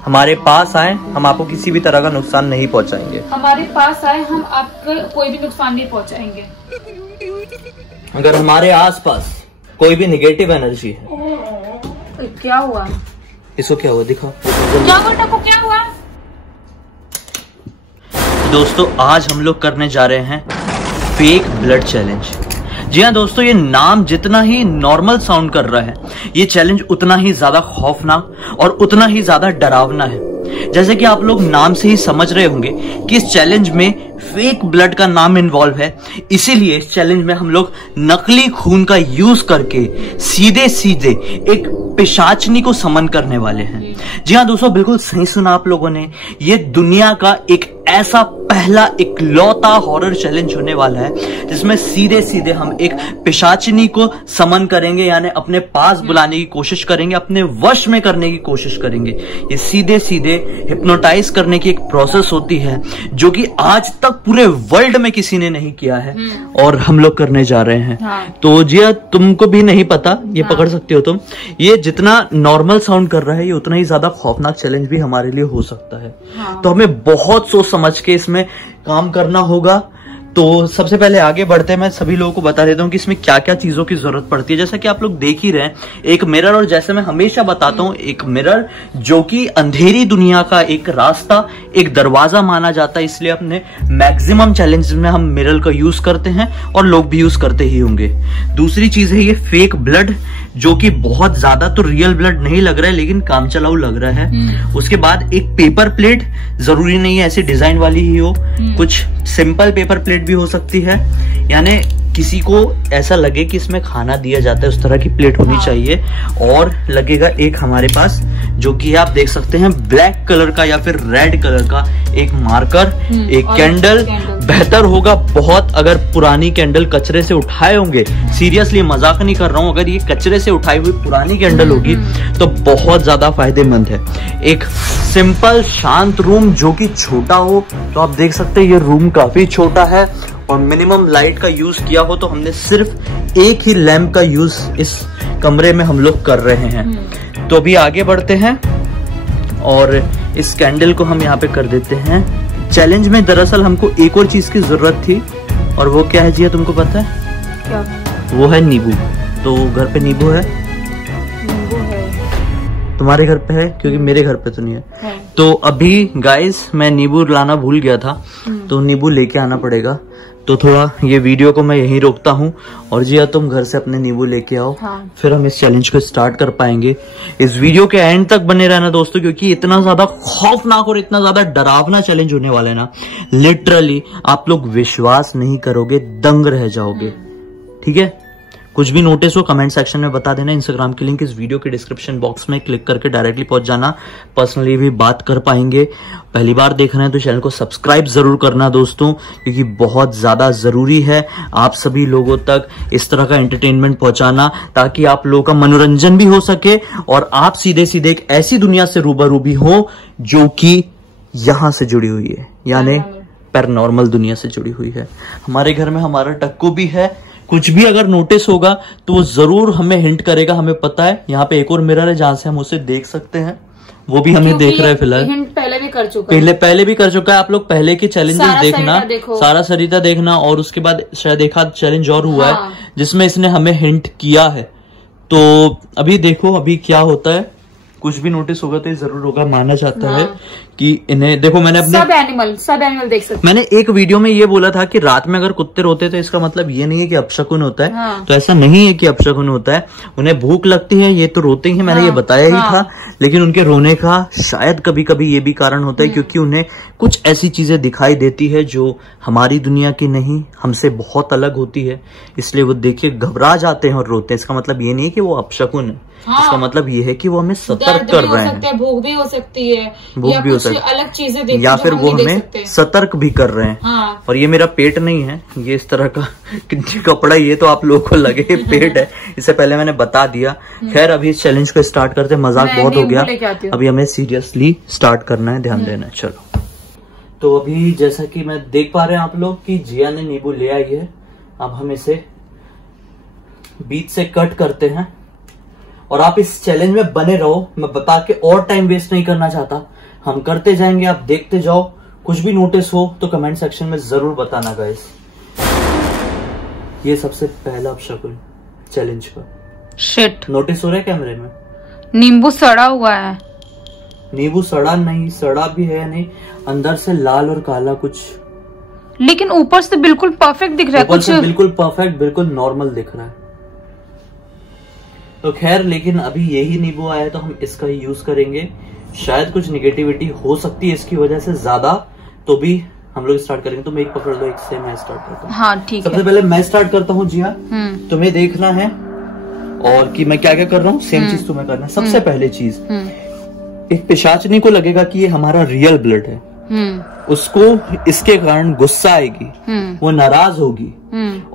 हमारे पास आए, हम आपको किसी भी तरह का नुकसान नहीं पहुंचाएंगे। हमारे पास आए, हम आपको कोई भी नुकसान नहीं पहुंचाएंगे। अगर हमारे आसपास कोई भी नेगेटिव एनर्जी है। क्या हुआ? इसको क्या हुआ दिखा। क्या हुआ टप्पू, क्या हुआ? दोस्तों आज हम लोग करने जा रहे हैं फेक ब्लड चैलेंज। जी हाँ दोस्तों, ये नाम जितना ही नॉर्मल साउंड कर रहा है, ये चैलेंज उतना ही ज्यादा खौफनाक और उतना ही ज्यादा डरावना है। जैसे कि आप लोग नाम से ही समझ रहे होंगे कि इस चैलेंज में फेक ब्लड का नाम इन्वॉल्व है, इसीलिए इस चैलेंज में हम लोग नकली खून का यूज करके सीधे सीधे एक पिशाचनी को समन करने वाले हैं। जी हाँ दोस्तों, बिल्कुल सही सुना आप लोगों ने। ये दुनिया का एक ऐसा पहला इकलौता हॉरर चैलेंज होने वाला है जिसमें सीधे सीधे हम एक पिशाचनी को समन करेंगे, यानी अपने पास बुलाने की कोशिश करेंगे, अपने वश में करने की कोशिश करेंगे। ये सीधे सीधे हिप्नोटाइज करने की एक प्रोसेस होती है जो कि आज तक पूरे वर्ल्ड में किसी ने नहीं किया है और हम लोग करने जा रहे हैं। तो जी तुमको भी नहीं पता, ये पकड़ सकते हो तुम। ये जितना नॉर्मल साउंड कर रहा है ये उतना ही ज्यादा खौफनाक चैलेंज भी हमारे लिए हो सकता है। तो हमें बहुत सोच समझ के इसमें काम करना होगा। तो सबसे पहले आगे बढ़ते हैं, मैं सभी लोगों को बता देता हूँ कि इसमें क्या क्या चीजों की जरूरत पड़ती है। जैसा कि आप लोग देख ही रहे हैं, एक मिरर, और जैसे मैं हमेशा बताता हूँ, एक मिरर जो कि अंधेरी दुनिया का एक रास्ता, एक दरवाजा माना जाता है, इसलिए अपने मैक्सिमम चैलेंजेस में हम मिरर का यूज करते हैं और लोग भी यूज करते ही होंगे। दूसरी चीज है ये फेक ब्लड, जो कि बहुत ज्यादा तो रियल ब्लड नहीं लग रहा है लेकिन काम चलाऊ लग रहा है। उसके बाद एक पेपर प्लेट, जरूरी नहीं है ऐसी डिजाइन वाली ही हो, कुछ सिंपल पेपर प्लेट भी हो सकती है, यानी किसी को ऐसा लगे कि इसमें खाना दिया जाता है उस तरह की प्लेट होनी चाहिए। और लगेगा एक हमारे पास, जो कि आप देख सकते हैं ब्लैक कलर का या फिर रेड कलर का एक मार्कर, एक कैंडल बेहतर होगा बहुत। अगर पुरानी कैंडल कचरे से उठाए होंगे, सीरियसली मजाक नहीं कर रहा हूं, अगर ये कचरे से उठाई हुई पुरानी कैंडल होगी तो बहुत ज्यादा फायदेमंद है। एक सिंपल शांत रूम जो कि छोटा हो, तो आप देख सकते हैं ये रूम काफी छोटा है और मिनिमम लाइट का यूज किया हो, तो हमने सिर्फ एक ही लैंप का यूज इस कमरे में हम लोग कर रहे हैं। तो अभी आगे बढ़ते हैं और इस कैंडल को हम यहाँ पे कर देते हैं। चैलेंज में दरअसल हमको एक और चीज की जरूरत थी, और वो क्या है जिया, तुमको पता है क्या? वो है नींबू। तो घर पे नींबू है? नींबू है। तुम्हारे घर पे है? क्योंकि मेरे घर पे तो नहीं है। तो अभी गाइस मैं नींबू लाना भूल गया था, तो नींबू लेके आना पड़ेगा। तो थोड़ा ये वीडियो को मैं यहीं रोकता हूँ, और जिया तुम घर से अपने नींबू लेके आओ। फिर हम इस चैलेंज को स्टार्ट कर पाएंगे। इस वीडियो के एंड तक बने रहना दोस्तों, क्योंकि इतना ज्यादा खौफनाक और इतना ज्यादा डरावना चैलेंज होने वाला है ना, लिटरली आप लोग विश्वास नहीं करोगे, दंग रह जाओगे। ठीक है, कुछ भी नोटिस हो कमेंट सेक्शन में बता देना। इंस्टाग्राम की लिंक इस वीडियो के डिस्क्रिप्शन बॉक्स में क्लिक करके डायरेक्टली पहुंच जाना, पर्सनली भी बात कर पाएंगे। पहली बार देख रहे हैं तो चैनल को सब्सक्राइब जरूर करना दोस्तों, क्योंकि बहुत ज्यादा जरूरी है आप सभी लोगों तक इस तरह का एंटरटेनमेंट पहुंचाना, ताकि आप लोगों का मनोरंजन भी हो सके और आप सीधे सीधे एक ऐसी दुनिया से रूबरू भी हो जो कि यहां से जुड़ी हुई है, यानी पैरानॉर्मल दुनिया से जुड़ी हुई है। हमारे घर में हमारा टक्कू भी है, कुछ भी अगर नोटिस होगा तो वो जरूर हमें हिंट करेगा, हमें पता है। यहाँ पे एक और मिरर है जहां से हम उसे देख सकते हैं, वो भी हमें देख रहा है फिलहाल। पहले भी कर चुका है, पहले भी कर चुका है। आप लोग पहले के चैलेंजेस देखना, सारा सरिता देखना, और उसके बाद शायद एक आध चैलेंज और हुआ है जिसमें इसने हमें हिंट किया है। तो अभी देखो अभी क्या होता है। कुछ भी नोटिस होगा तो ये जरूर होगा, माना जाता है कि इन्हें देखो, मैंने अपने सब एनिमल देख सकते। मैंने एक वीडियो में ये बोला था कि रात में अगर कुत्ते रोते तो इसका मतलब ये नहीं है कि अपशकुन होता है। तो ऐसा नहीं है कि अपशकुन होता है, उन्हें भूख लगती है, ये तो रोते ही, मैंने ये बताया ही था। लेकिन उनके रोने का शायद कभी कभी ये भी कारण होता है क्योंकि उन्हें कुछ ऐसी चीजें दिखाई देती है जो हमारी दुनिया की नहीं, हमसे बहुत अलग होती है, इसलिए वो देखिए घबरा जाते हैं और रोते हैं। इसका मतलब ये नहीं है कि वो अपशकुन है, इसका मतलब ये है कि वो हमें सतर्क कर रहे हैं। भूख भी हो सकती है, भूख भी हो सकती है, अलग चीजें या फिर वो हमें सतर्क भी कर रहे हैं। और ये मेरा पेट नहीं है, ये इस तरह का कपड़ा, ये तो आप लोगों को लगे पेट है, इससे पहले मैंने बता दिया। खैर अभी इस चैलेंज को स्टार्ट करते, मजाक बहुत हो गया, अभी हमें सीरियसली स्टार्ट करना है, ध्यान देना है। चलो, तो अभी जैसा कि मैं देख पा रहे हैं आप लोग कि जिया ने नींबू ले आई है। अब हम इसे बीच से कट करते हैं और आप इस चैलेंज में बने रहो। मैं बता के और टाइम वेस्ट नहीं करना चाहता, हम करते जाएंगे, आप देखते जाओ। कुछ भी नोटिस हो तो कमेंट सेक्शन में जरूर बताना गाइस। ये सबसे पहला शक्ल चैलेंज का। शिट, नोटिस हो रहा है कैमरे में? नींबू सड़ा हुआ है। नींबू सड़ा नहीं, सड़ा भी है नहीं, अंदर से लाल और काला कुछ, लेकिन ऊपर से बिल्कुल परफेक्ट दिख रहा है। ऊपर से बिल्कुल परफेक्ट, बिल्कुल नॉर्मल दिख रहा है। तो खैर, लेकिन अभी यही नींबू आया है तो हम इसका ही यूज करेंगे। शायद कुछ निगेटिविटी हो सकती है इसकी वजह से ज्यादा, तो भी हम लोग स्टार्ट करेंगे। तुम एक पकड़ लो, एक से मैं स्टार्ट करता हूँ। हाँ ठीक है। सबसे पहले मैं स्टार्ट करता हूँ जी हाँ। तुम्हें देखना है और कि मैं क्या क्या कर रहा हूँ, सेम चीज तुम्हें करना है। सबसे पहले चीज, एक पिशाचनी को लगेगा कि ये हमारा रियल ब्लड है, उसको इसके कारण गुस्सा आएगी, वो नाराज होगी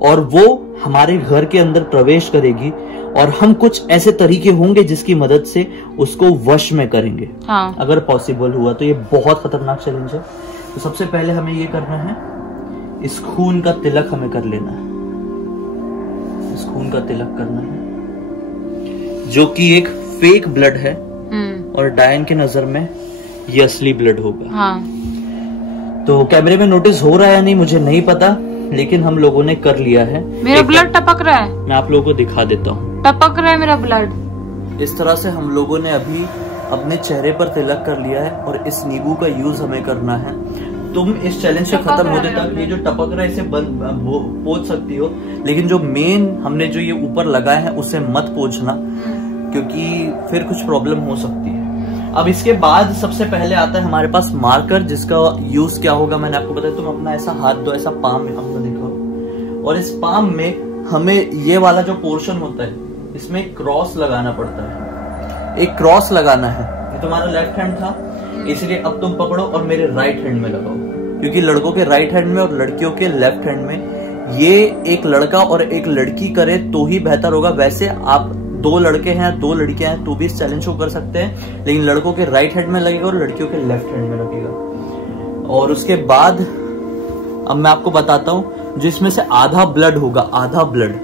और वो हमारे घर के अंदर प्रवेश करेगी और हम कुछ ऐसे तरीके होंगे जिसकी मदद से उसको वश में करेंगे। हाँ। अगर पॉसिबल हुआ तो। ये बहुत खतरनाक चैलेंज है। तो सबसे पहले हमें ये करना है, इस खून का तिलक हमें कर लेना है। इस खून का तिलक करना है जो कि एक फेक ब्लड है और डायन की नजर में ये असली ब्लड होगा। हाँ। तो कैमरे में नोटिस हो रहा है या नहीं मुझे नहीं पता, लेकिन हम लोगों ने कर लिया है। मेरा ब्लड टपक रहा है, मैं आप लोगों को दिखा देता हूँ। टपक रहा है मेरा ब्लड। इस तरह से हम लोगों ने अभी अपने चेहरे पर तिलक कर लिया है और इस नींबू का यूज हमें करना है। तुम इस चैलेंज से खत्म होने तक ये जो टपक रहा है इसे पोंछ सकती हो, लेकिन जो मेन हमने जो ये ऊपर लगाया है उसे मत पोंछना, क्योंकि फिर कुछ प्रॉब्लम हो सकती है। अब इसके बाद सबसे पहले आता है हमारे पास मार्कर, जिसका यूज क्या होगा मैंने आपको बताया। तुम अपना ऐसा हाथ दो, ऐसा पाम में हमको दिखाओ, और इस पाम में हमें ये वाला जो पोर्शन होता है इसमें क्रॉस लगाना पड़ता है। एक क्रॉस लगाना है। ये तुम्हारा लेफ्ट हैंड था, इसलिए अब तुम पकड़ो और मेरे राइट हैंड में लगाओ, क्योंकि लड़कों के राइट हैंड में और लड़कियों के लेफ्ट हैंड में ये एक लड़का और एक लड़की करे तो ही बेहतर होगा। वैसे आप 2 लड़के हैं 2 लड़कियां हैं तो भी इस चैलेंज को कर सकते हैं, लेकिन लड़कों के राइट हैंड में लगेगा और लड़कियों के लेफ्ट हैंड में लगेगा। और उसके बाद अब मैं आपको बताता हूं, जिसमें से आधा ब्लड होगा, आधा ब्लड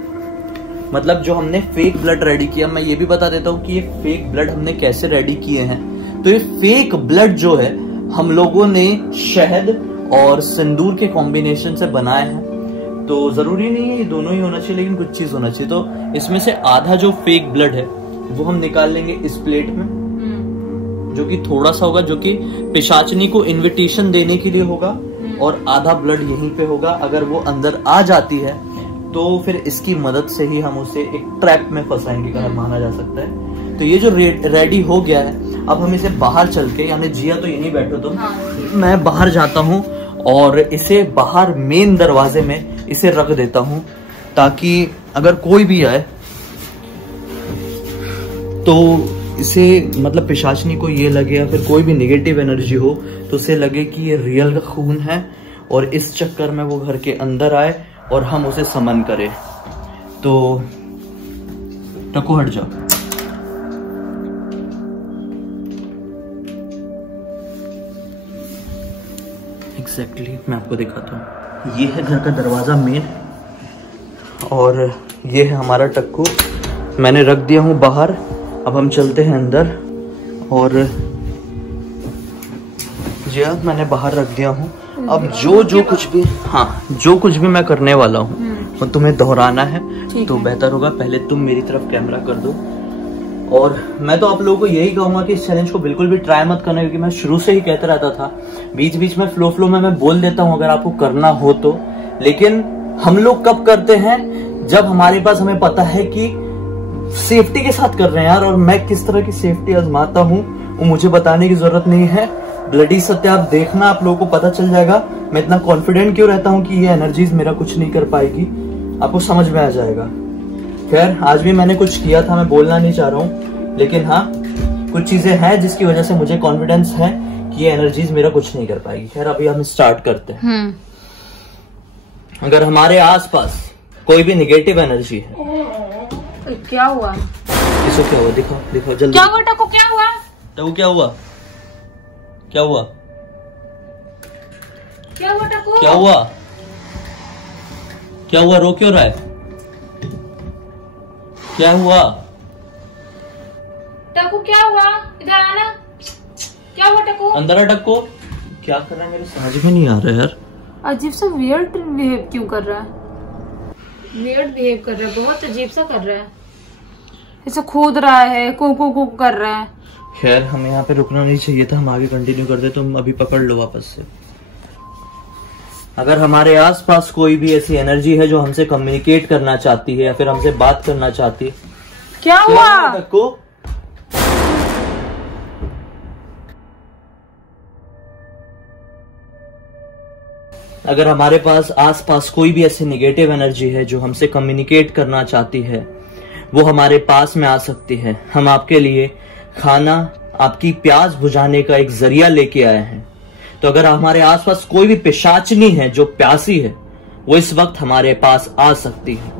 मतलब जो हमने फेक ब्लड रेडी किया। मैं ये भी बता देता हूँ कि ये फेक ब्लड हमने कैसे रेडी किए हैं। तो ये फेक ब्लड जो है हम लोगों ने शहद और सिंदूर के कॉम्बिनेशन से बनाए हैं। तो जरूरी नहीं है ये दोनों ही होना चाहिए, लेकिन कुछ चीज होना चाहिए। तो इसमें से आधा जो फेक ब्लड है वो हम निकाल लेंगे इस प्लेट में, जो कि थोड़ा सा होगा, जो कि पिशाचनी को इनविटेशन देने के लिए होगा, और आधा ब्लड यहीं पे होगा। अगर वो अंदर आ जाती है तो फिर इसकी मदद से ही हम उसे एक ट्रैप में फंसाएंगे, अगर माना जा सकता है। तो ये जो रेडी हो गया है, अब हम इसे बाहर चल के, यानी जिया तो यहीं बैठो तुम, मैं बाहर जाता हूँ और इसे बाहर मेन दरवाजे में इसे रख देता हूँ, ताकि अगर कोई भी आए तो इसे मतलब पिशाचनी को ये लगे या फिर कोई भी नेगेटिव एनर्जी हो तो उसे लगे कि ये रियल का खून है, और इस चक्कर में वो घर के अंदर आए और हम उसे समन करें। तो टको हट जाओ। एग्जैक्टली मैं आपको दिखाता हूँ। ये है घर का दरवाजा मेन, और ये है हमारा टक्कू। मैंने रख दिया हूँ बाहर। अब हम चलते हैं अंदर, और जी हाँ मैंने बाहर रख दिया हूँ। अब जो कुछ भी, हाँ जो कुछ भी मैं करने वाला हूँ वो तुम्हें दोहराना है, तो बेहतर होगा पहले तुम मेरी तरफ कैमरा कर दो। और मैं तो आप लोगों को यही कहूंगा कि इस चैलेंज को बिल्कुल भी ट्राई मत करना, क्योंकि मैं शुरू से ही कहता रहता था, बीच बीच में फ्लो में मैं बोल देता हूँ अगर आपको करना हो तो। लेकिन हम लोग कब करते हैं, जब हमारे पास हमें पता है कि सेफ्टी के साथ कर रहे हैं यार। और मैं किस तरह की सेफ्टी आजमाता हूँ वो मुझे बताने की जरूरत नहीं है। ब्लडी सत्य आप देखना, आप लोगों को पता चल जाएगा मैं इतना कॉन्फिडेंट क्यों रहता हूँ कि ये एनर्जीज मेरा कुछ नहीं कर पाएगी, आपको समझ में आ जाएगा। खैर आज भी मैंने कुछ किया था, मैं बोलना नहीं चाह रहा हूँ, लेकिन हाँ कुछ चीजें हैं जिसकी वजह से मुझे कॉन्फिडेंस है कि ये एनर्जीज मेरा कुछ नहीं कर पाएगी। खैर अभी हम स्टार्ट करते हैं। अगर हमारे आसपास कोई भी निगेटिव एनर्जी है, क्या हुआ इसको, क्या हुआ दिखाओ दिखाओ जल्दी। क्या हुआ टको, क्या हुआ टको, क्या हुआ, क्या हुआ, क्या हुआ टको, क्या हुआ, क्या हुआ, रो क्यों रहा है, क्या हुआ, टक्कू क्या हुआ? इधर आना। क्या हुआ टक्कू? अंदर आ टक्कू। क्या कर रहा है मेरे समझ में नहीं आ रहा यार। अजीब सा वियर्ड बिहेव क्यों कर रहा है? वियर्ड बिहेव कर रहा है, बहुत अजीब सा कर रहा है। ऐसा खोद रहा है, को कर रहा है। खैर हमें यहाँ पे रुकना नहीं चाहिए था, हम आगे कंटिन्यू कर दे। तुम अभी पकड़ लो वापस से। अगर हमारे आसपास कोई भी ऐसी एनर्जी है जो हमसे कम्युनिकेट करना चाहती है या फिर हमसे बात करना चाहती है। क्या हुआ? टक्कू अगर हमारे पास आसपास कोई भी ऐसी निगेटिव एनर्जी है जो हमसे कम्युनिकेट करना चाहती है, वो हमारे पास में आ सकती है। हम आपके लिए खाना, आपकी प्यास बुझाने का एक जरिया लेके आए हैं। तो अगर हमारे आसपास कोई भी पिशाचनी है जो प्यासी है, वो इस वक्त हमारे पास आ सकती है।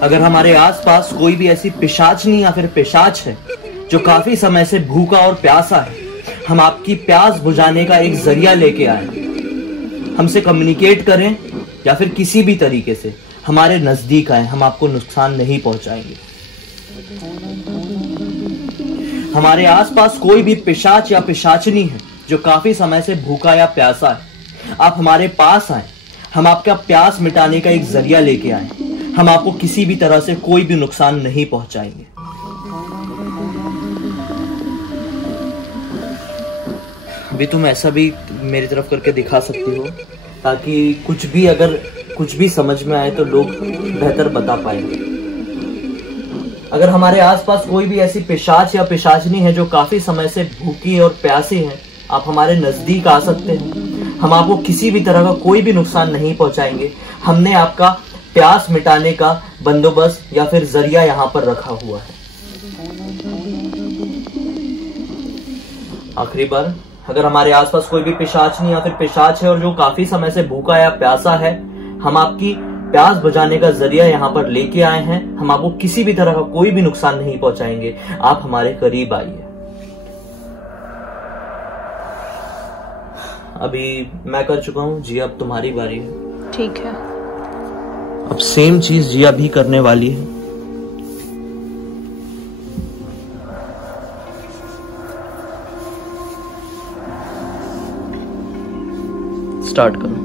अगर हमारे आसपास कोई भी ऐसी पिशाचनी या फिर पिशाच है जो काफी समय से भूखा और प्यासा है, हम आपकी प्यास बुझाने का एक जरिया लेके आए। हमसे कम्युनिकेट करें या फिर किसी भी तरीके से हमारे नजदीक आए, हम आपको नुकसान नहीं पहुंचाएंगे। हमारे आसपास कोई भी पिशाच या पिशाचनी है जो काफी समय से भूखा या प्यासा है, आप हमारे पास आए, हम आपका प्यास मिटाने का एक जरिया लेके आए। हम आपको किसी भी तरह से कोई भी नुकसान नहीं पहुंचाएंगे। अभी तुम ऐसा भी मेरी तरफ करके दिखा सकती हो ताकि कुछ भी समझ में आए तो लोग बेहतर बता पाएंगे। अगर हमारे आसपास कोई भी ऐसी पिशाच या पिशाचनी है जो काफी समय से भूखी और प्यासी है, आप हमारे नजदीक आ सकते हैं। हम आपको किसी भी तरह का कोई भी नुकसान नहीं पहुंचाएंगे। हमने आपका प्यास मिटाने का बंदोबस्त या फिर जरिया यहाँ पर रखा हुआ है। आखिरी बार, अगर हमारे आसपास कोई भी पिशाचनी या फिर पिशाच है और जो काफी समय से भूखा या प्यासा है, हम आपकी प्यास बुझाने का जरिया यहाँ पर लेके आए हैं। हम आपको किसी भी तरह का कोई भी नुकसान नहीं पहुंचाएंगे। आप हमारे करीब आइए। अभी मैं कर चुका हूँ जी, अब तुम्हारी बारी है। ठीक है। अब सेम चीज जिया भी करने वाली है। स्टार्ट करो।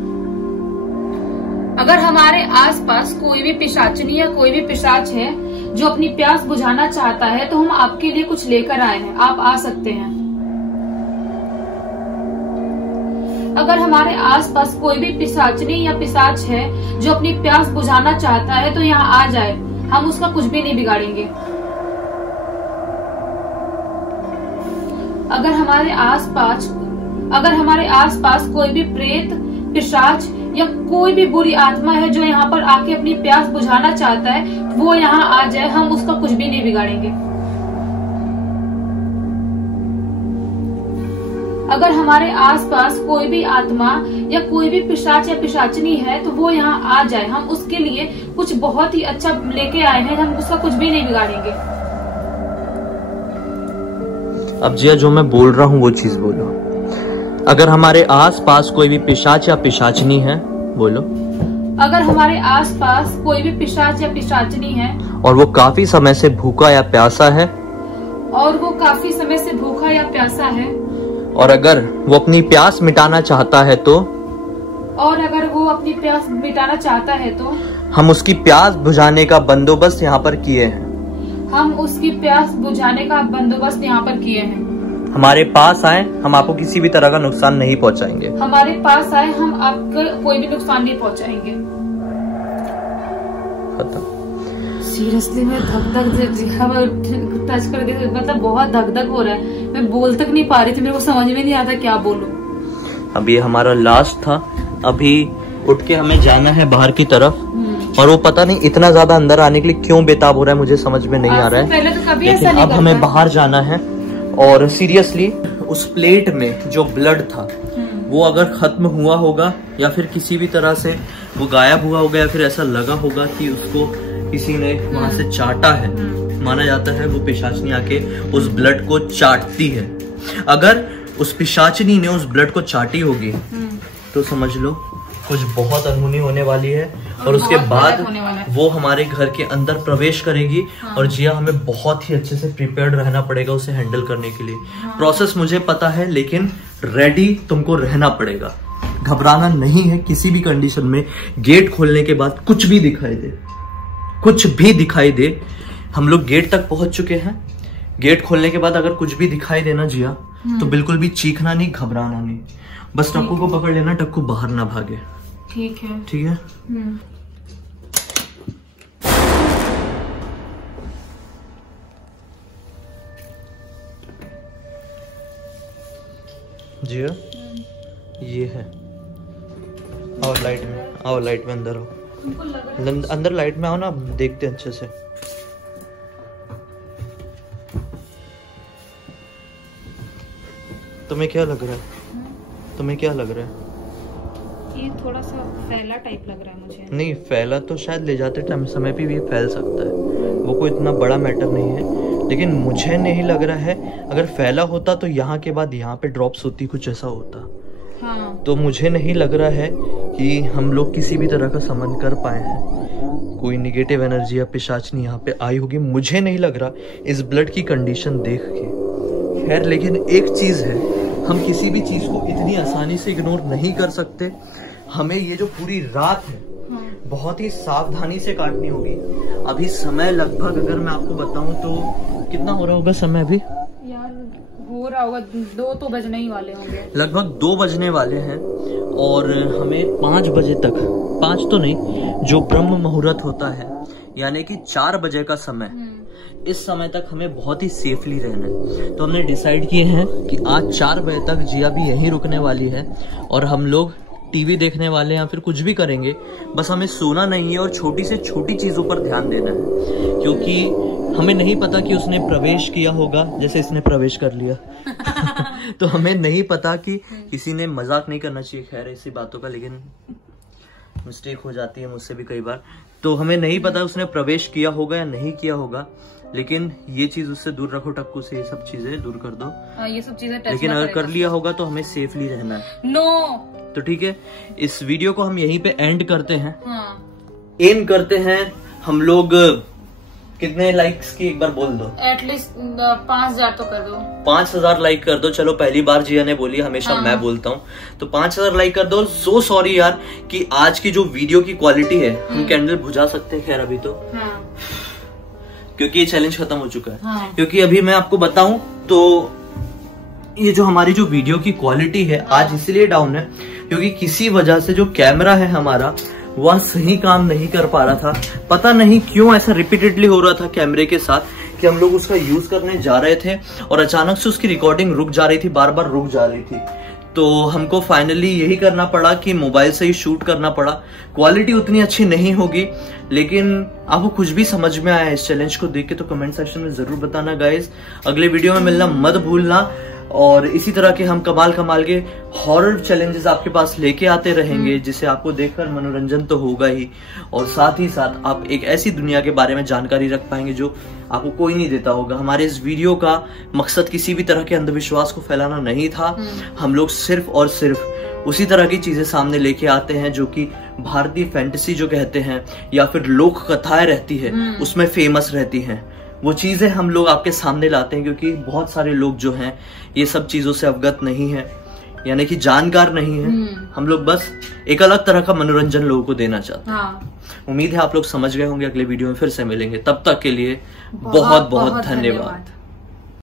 अगर हमारे आसपास कोई भी पिशाचनी या कोई भी पिशाच है जो अपनी प्यास बुझाना चाहता है, तो हम आपके लिए कुछ लेकर आए हैं, आप आ सकते हैं। अगर हमारे आसपास कोई भी पिशाचनी या पिशाच है जो अपनी प्यास बुझाना चाहता है, तो यहाँ आ जाए, हम उसका कुछ भी नहीं बिगाड़ेंगे। अगर हमारे आसपास कोई भी प्रेत, पिशाच या कोई भी बुरी आत्मा है जो यहाँ पर आके अपनी प्यास बुझाना चाहता है, वो यहाँ आ जाए, हम उसका कुछ भी नहीं बिगाड़ेंगे। अगर हमारे आसपास कोई भी आत्मा या कोई भी पिशाच या पिशाचनी है, तो वो यहाँ आ जाए, हम उसके लिए कुछ बहुत ही अच्छा लेके आए हैं, हम उसका कुछ भी नहीं बिगाड़ेंगे। अब जिया, जो मैं बोल रहा हूँ वो चीज बोलो। अगर हमारे आसपास कोई भी पिशाच या पिशाचनी है, बोलो। अगर हमारे आसपास कोई भी पिशाच या पिशाचनी है और वो काफी समय से भूखा या प्यासा है, और अगर वो अपनी प्यास मिटाना चाहता है तो, हम उसकी प्यास बुझाने का बंदोबस्त यहाँ पर किए हैं। हमारे पास आए, हम आपको किसी भी तरह का नुकसान नहीं पहुंचाएंगे। हम आपको कोई भी नुकसान नहीं पहुंचाएंगे। सीरियसली मैं धक टच करके, मतलब बहुत धक हो रहा है, मैं बोल तक नहीं पा रही थी, मेरे को समझ में नहीं आता क्या बोलूं। अब ये हमारा लास्ट था। अभी उठ के हमें जाना है बाहर की तरफ, और वो पता नहीं इतना ज्यादा अंदर आने के लिए क्यों बेताब हो रहा है, मुझे समझ में नहीं आ रहा है। पहले तो कभी लेकिन ऐसा नहीं अब हमें बाहर जाना है। और सीरियसली उस प्लेट में जो ब्लड था वो अगर खत्म हुआ होगा या फिर किसी भी तरह से वो गायब हुआ होगा, या फिर ऐसा लगा होगा कि उसको किसी ने वहां से चाटा है, माना जाता है वो पिशाचनी आके उस ब्लड को चाटती है। अगर उस पिशाचनी ने उस ब्लड को चाटी होगी तो समझ लो कुछ बहुत अनहोनी होने वाली है और उसके बाद वो हमारे घर के अंदर प्रवेश करेगी। हाँ। और जिया हमें बहुत ही अच्छे से प्रिपेयर्ड रहना पड़ेगा उसे हैंडल करने के लिए। हाँ। प्रोसेस मुझे पता है, लेकिन रेडी तुमको रहना पड़ेगा, घबराना नहीं है किसी भी कंडीशन में। गेट खोलने के बाद कुछ भी दिखाई दे, कुछ भी दिखाई दे, हम लोग गेट तक पहुंच चुके हैं। गेट खोलने के बाद अगर कुछ भी दिखाई देना जिया तो बिल्कुल भी चीखना नहीं, घबराना नहीं, बस टक्कू को पकड़ लेना, टक्कू बाहर ना भागे। ठीक है, ठीक है। जिया ये है, आओ लाइट में, आओ लाइट में अंदर आओ, अंदर लाइट में आओ ना, देखते हैं अच्छे से। तुम्हें क्या लग रहा है? तुम्हें क्या लग रहा है? ये थोड़ा सा फैला टाइप लग रहा है मुझे। नहीं, फैला तो शायद ले जाते टाइम समय पे भी ये फैल सकता है, वो कोई इतना बड़ा मैटर नहीं है, लेकिन मुझे नहीं लग रहा है। अगर फैला होता तो यहाँ के बाद यहाँ पे ड्रॉप्स होती, कुछ ऐसा होता। हाँ। तो मुझे नहीं लग रहा है कि हम लोग किसी भी तरह का समन कर पाए हैं, कोई निगेटिव एनर्जी या पिशाचनी यहाँ पे आई होगी, मुझे नहीं लग रहा इस ब्लड की कंडीशन देख के। खैर, लेकिन एक चीज है, हम किसी भी चीज को इतनी आसानी से इग्नोर नहीं कर सकते। हमें ये जो पूरी रात है बहुत ही सावधानी से काटनी होगी। अभी समय लगभग, अगर मैं आपको बताऊं तो कितना हो रहा होगा समय अभी? यार हो रहा होगा 2 तो बजने ही वाले होंगे, लगभग 2 बजने वाले हैं। और हमें 5 बजे तक, 5 तो नहीं, जो ब्रह्म मुहूर्त होता है यानी कि 4 बजे का समय, इस समय तक हमें बहुत ही सेफली रहना है। तो हमने डिसाइड किए हैं कि आज 4 बजे तक जिया भी यहीं रुकने वाली है और हम लोग टीवी देखने वाले हैं या फिर कुछ भी करेंगे, बस हमें सोना नहीं है और छोटी से छोटी चीजों पर ध्यान देना है, क्योंकि हमें नहीं पता कि उसने प्रवेश किया होगा जैसे इसने प्रवेश कर लिया तो हमें नहीं पता कि किसी ने, मजाक नहीं करना चाहिए खैर ऐसी बातों का, लेकिन मिस्टेक हो जाती है मुझसे भी कई बार, तो हमें नहीं पता उसने प्रवेश किया होगा या नहीं किया होगा, लेकिन ये चीज उससे दूर रखो, टक्कू से ये सब चीजें दूर कर दो। ये सब चीजें लेकिन अगर कर लिया होगा तो हमें सेफली रहना है। नो तो ठीक है, इस वीडियो को हम यहीं पे एंड करते हैं। हाँ। एम करते हैं हम लोग कितने लाइक्स की, एक बार बोल दो। एटलीस्ट 5000 तो कर दो। 5000 लाइक कर दो। चलो, पहली बार जिया ने बोली, हमेशा हाँ। मैं बोलता हूँ, तो 5000 लाइक कर दो। सो सॉरी यार कि आज की जो वीडियो की क्वालिटी है, हम कैंडल बुझा सकते हैं खैर अभी तो, हाँ। क्योंकि ये चैलेंज खत्म हो चुका है। हाँ। क्योंकि अभी मैं आपको बताऊं तो ये जो हमारी जो वीडियो की क्वालिटी है आज इसलिए डाउन है क्योंकि किसी वजह से जो कैमरा है हमारा वह सही काम नहीं कर पा रहा था। पता नहीं क्यों ऐसा रिपीटेडली हो रहा था कैमरे के साथ कि हम लोग उसका यूज करने जा रहे थे और अचानक से उसकी रिकॉर्डिंग रुक जा रही थी, बार बार रुक जा रही थी। तो हमको फाइनली यही करना पड़ा कि मोबाइल से ही शूट करना पड़ा। क्वालिटी उतनी अच्छी नहीं होगी, लेकिन आपको कुछ भी समझ में आया इस चैलेंज को देख के तो कमेंट सेक्शन में जरूर बताना गाइस। अगले वीडियो में मिलना मत भूलना और इसी तरह के हम कमाल के हॉरर चैलेंजेस आपके पास लेके आते रहेंगे, जिसे आपको देखकर मनोरंजन तो होगा ही और साथ ही साथ आप एक ऐसी दुनिया के बारे में जानकारी रख पाएंगे जो आपको कोई नहीं देता होगा। हमारे इस वीडियो का मकसद किसी भी तरह के अंधविश्वास को फैलाना नहीं था। हम लोग सिर्फ और सिर्फ उसी तरह की चीजें सामने लेके आते हैं जो कि भारतीय फैंटेसी जो कहते हैं या फिर लोक कथाएं रहती है उसमें फेमस रहती हैं, वो चीजें हम लोग आपके सामने लाते हैं। क्योंकि बहुत सारे लोग जो हैं ये सब चीजों से अवगत नहीं है, यानी कि जानकार नहीं है। हम लोग बस एक अलग तरह का मनोरंजन लोगों को देना चाहते हैं। हाँ। उम्मीद है आप लोग समझ गए होंगे। अगले वीडियो में फिर से मिलेंगे, तब तक के लिए बहुत बहुत धन्यवाद।